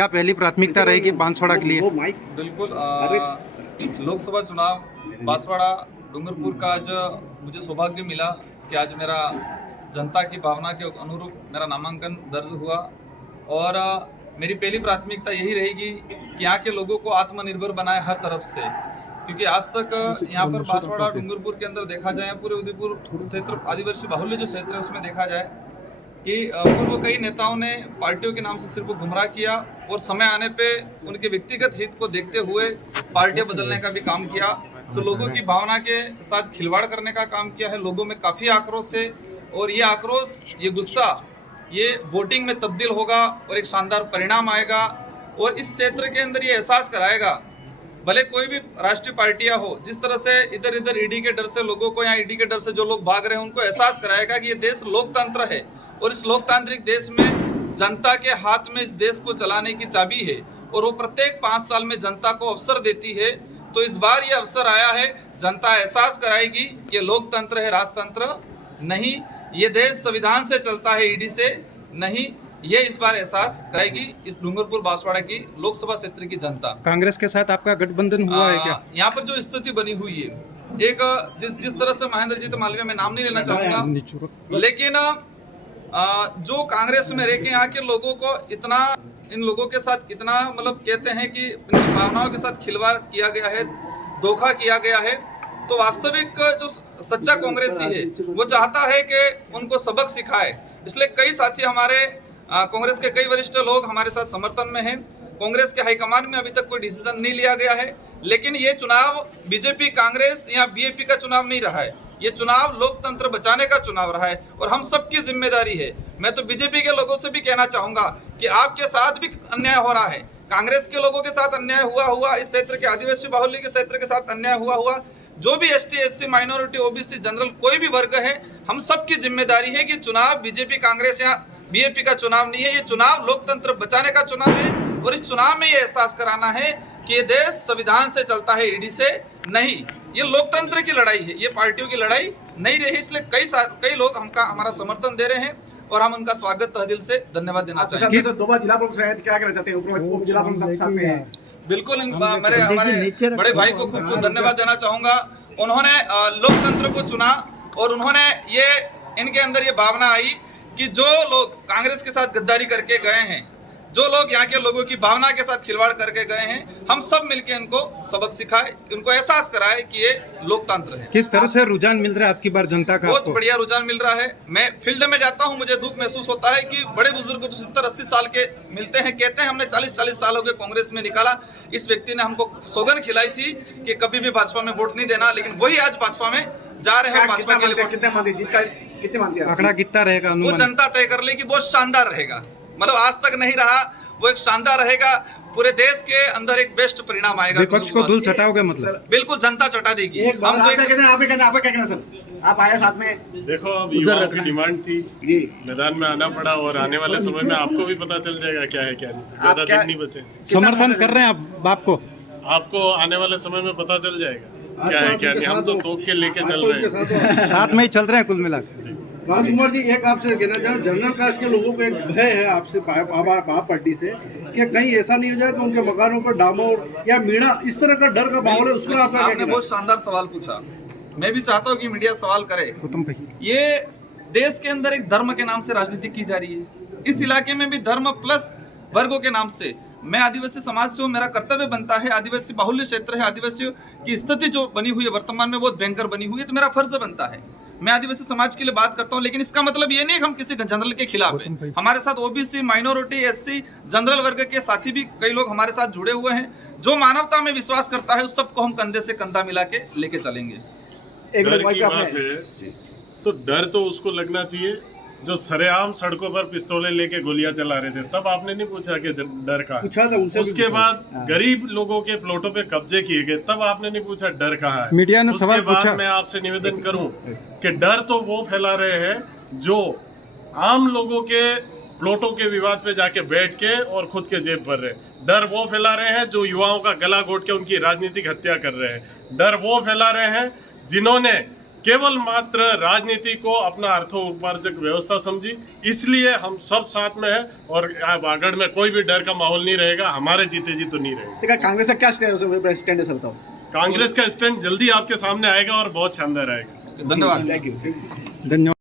क्या पहली प्राथमिकता रहेगी बांसवाड़ा के लिए? बिल्कुल लोकसभा चुनाव बांसवाड़ा डूंगरपुर का आज मुझे सौभाग्य मिला कि आज मेरा जनता की भावना के अनुरूप मेरा नामांकन दर्ज हुआ और मेरी पहली प्राथमिकता यही रहेगी कि यहाँ के लोगों को आत्मनिर्भर बनाए हर तरफ से, क्योंकि आज तक यहाँ पर बांसवाड़ा डूंगरपुर के अंदर देखा जाए, पूरे उदयपुर क्षेत्र आदिवासी बाहुल्य जो क्षेत्र है उसमें देखा जाए कि पूर्व कई नेताओं ने पार्टियों के नाम से सिर्फ गुमराह किया और समय आने पे उनके व्यक्तिगत हित को देखते हुए पार्टियां बदलने का भी काम किया। तो लोगों की भावना के साथ खिलवाड़ करने का काम किया है। लोगों में काफ़ी आक्रोश है और ये आक्रोश, ये गुस्सा, ये वोटिंग में तब्दील होगा और एक शानदार परिणाम आएगा और इस क्षेत्र के अंदर ये एहसास कराएगा, भले कोई भी राष्ट्रीय पार्टियां हो, जिस तरह से इधर इधर ईडी के डर से लोगों को, यहाँ ईडी के डर से जो लोग भाग रहे हैं उनको एहसास कराएगा कि ये देश लोकतंत्र है और इस लोकतांत्रिक देश में जनता के हाथ में इस देश को चलाने की चाबी है और वो प्रत्येक 5 साल में जनता को अवसर देती है। तो इस बार ये अवसर आया है, जनता एहसास कराएगी ये लोकतंत्र है, राजतंत्र नहीं, ये देश संविधान से चलता है, ईडी से नहीं। ये इस बार एहसास कराएगी इस डूंगरपुर बांसवाड़ा की लोकसभा क्षेत्र की जनता। कांग्रेस के साथ आपका गठबंधन हुआ है क्या? यहाँ पर जो स्थिति बनी हुई है, एक जिस तरह से महेंद्र जी मालवीय, मैं नाम नहीं लेना चाहूंगा, लेकिन जो कांग्रेस में रह के यहाँ के लोगों को इतना, इन लोगों के साथ इतना मतलब कहते हैं कि इनकी भावनाओं के साथ खिलवाड़ किया गया है, धोखा किया गया है, तो वास्तविक जो सच्चा कांग्रेसी है वो चाहता है कि उनको सबक सिखाए। इसलिए कई साथी हमारे कांग्रेस के कई वरिष्ठ लोग हमारे साथ समर्थन में हैं। कांग्रेस के हाईकमान में अभी तक कोई डिसीजन नहीं लिया गया है, लेकिन ये चुनाव बीजेपी कांग्रेस या बीएपी का चुनाव नहीं रहा है, ये चुनाव लोकतंत्र बचाने का चुनाव रहा है और हम सबकी जिम्मेदारी है। मैं तो बीजेपी के लोगों से भी कहना चाहूंगा कि आपके साथ भी अन्याय हो रहा है, कांग्रेस के लोगों के साथ अन्याय हुआ, इस क्षेत्र के आदिवासी बाहुल्य के क्षेत्र के साथ अन्याय हुआ, जो भी ST SC minority OBC general कोई भी वर्ग है, हम सबकी जिम्मेदारी है कि चुनाव बीजेपी कांग्रेस या बीएपी का चुनाव नहीं है, ये चुनाव लोकतंत्र बचाने का चुनाव है और इस चुनाव में ये एहसास कराना है कि ये देश संविधान से चलता है, ईडी से नहीं। ये लोकतंत्र की लड़ाई है, ये पार्टियों की लड़ाई नहीं रही। इसलिए कई लोग हमारा समर्थन दे रहे हैं और हम उनका स्वागत तहदिल से धन्यवाद देना चाहेंगे। दो बार जिला प्रमुख रहे थे, क्या कहना चाहते हैं? उप जिला प्रमुख साथ में हैं। बिल्कुल, हमारे बड़े भाई को खूब खूब धन्यवाद देना चाहूंगा। उन्होंने लोकतंत्र को चुना और उन्होंने इनके अंदर ये भावना आई कि जो लोग कांग्रेस के साथ गद्दारी करके गए हैं, जो लोग यहाँ के लोगों की भावना के साथ खिलवाड़ करके गए हैं, हम सब मिलके इनको सबक सिखाए, उनको एहसास कराए कि ये लोकतंत्र है। किस तरह से रुझान मिल रहा है आपकी बार जनता का? बहुत बढ़िया रुझान मिल रहा है। मैं फील्ड में जाता हूँ, मुझे दुख महसूस होता है कि बड़े बुजुर्ग जो 70-80 साल के मिलते हैं, कहते हैं हमने 40-40 साल हो गए कांग्रेस में निकाला, इस व्यक्ति ने हमको सौगंध खिलाई थी कि कभी भी भाजपा में वोट नहीं देना, लेकिन वही आज भाजपा में जा रहे हैं। भाजपा के लिए कितने मानते हैं? आंकड़ा कितना रहेगा? वो जनता तय कर लेगी। बहुत शानदार रहेगा, मतलब आज तक नहीं रहा, वो एक शानदार रहेगा। पूरे देश के अंदर एक बेस्ट परिणाम आएगा। विपक्ष को धूल चटाओगे मतलब? बिल्कुल, जनता चटा देगी। आप क्या कहना सर? आप आए साथ में। देखो, अब युवाओं की डिमांड थी, मैदान में आना पड़ा और आने वाले समय में आपको भी पता चल जाएगा क्या है क्या नहीं। ज्यादा दिन नहीं बचे। समर्थन कर रहे हैं आप बाप को? आपको आने वाले समय में पता चल जाएगा क्या है क्या नहीं। हम तो तोप के लेके चल रहे हैं, साथ में ही चल रहे हैं कुल मिलाकर। राजकुमार जी, एक आपसे कहना चाहूँ, जनरल कास्ट के लोगों को एक भय है आपसे, पार्टी से, कि कहीं ऐसा नहीं हो जाए कि उनके मकानों पर डामर या मीणा, इस तरह का डर का माहौल है, उस पर आपने बहुत शानदार सवाल पूछा। मैं भी चाहता हूँ कि मीडिया सवाल करे। ये देश के अंदर एक धर्म के नाम से राजनीति की जा रही है, इस इलाके में भी धर्म प्लस वर्गों के नाम से। मैं आदिवासी समाज से हूँ, मेरा कर्तव्य बनता है, आदिवासी बाहुल्य क्षेत्र है, आदिवासियों की स्थिति जो बनी हुई है वर्तमान में बहुत भयंकर बनी हुई है, तो मेरा फर्ज बनता है, मैं आदिवासी समाज के लिए बात करता हूं। लेकिन इसका मतलब ये नहीं कि हम किसी जनरल के खिलाफ हैं। हमारे साथ ओबीसी, माइनॉरिटी, एससी, जनरल वर्ग के साथी भी कई लोग हमारे साथ जुड़े हुए हैं। जो मानवता में विश्वास करता है उस सबको हम कंधे से कंधा मिला के लेके चलेंगे। डर की बात है तो डर तो उसको लगना चाहिए जो सरेआम सड़कों पर पिस्तौलें लेके गोलियां चला रहे थे, तब आपने नहीं पूछा कि डर का। उसके बाद गरीब लोगों के प्लॉटों पे कब्जे किए गए, तब आपने नहीं पूछा डर कहाँ है। मीडिया ने सवाल पूछा। उसके बाद मैं आपसे निवेदन करूं कि डर तो वो फैला रहे हैं जो आम लोगों के प्लॉटों के विवाद पे जाके बैठ के और खुद के जेब भर रहे हैं। डर वो फैला रहे हैं जो युवाओं का गला घोट के उनकी राजनीतिक हत्या कर रहे हैं। डर वो फैला रहे हैं जिन्होंने केवल मात्र राजनीति को अपना अर्थोपार्जक व्यवस्था समझी, इसलिए हम सब साथ में हैं और वागड़ में कोई भी डर का माहौल नहीं रहेगा, हमारे जीते जी तो नहीं रहेगा। तो क्या कांग्रेस का क्या स्टैंड है सर बताओ? कांग्रेस का स्टैंड जल्दी आपके सामने आएगा और बहुत शानदार आएगा। धन्यवाद। Thank you. धन्यवाद।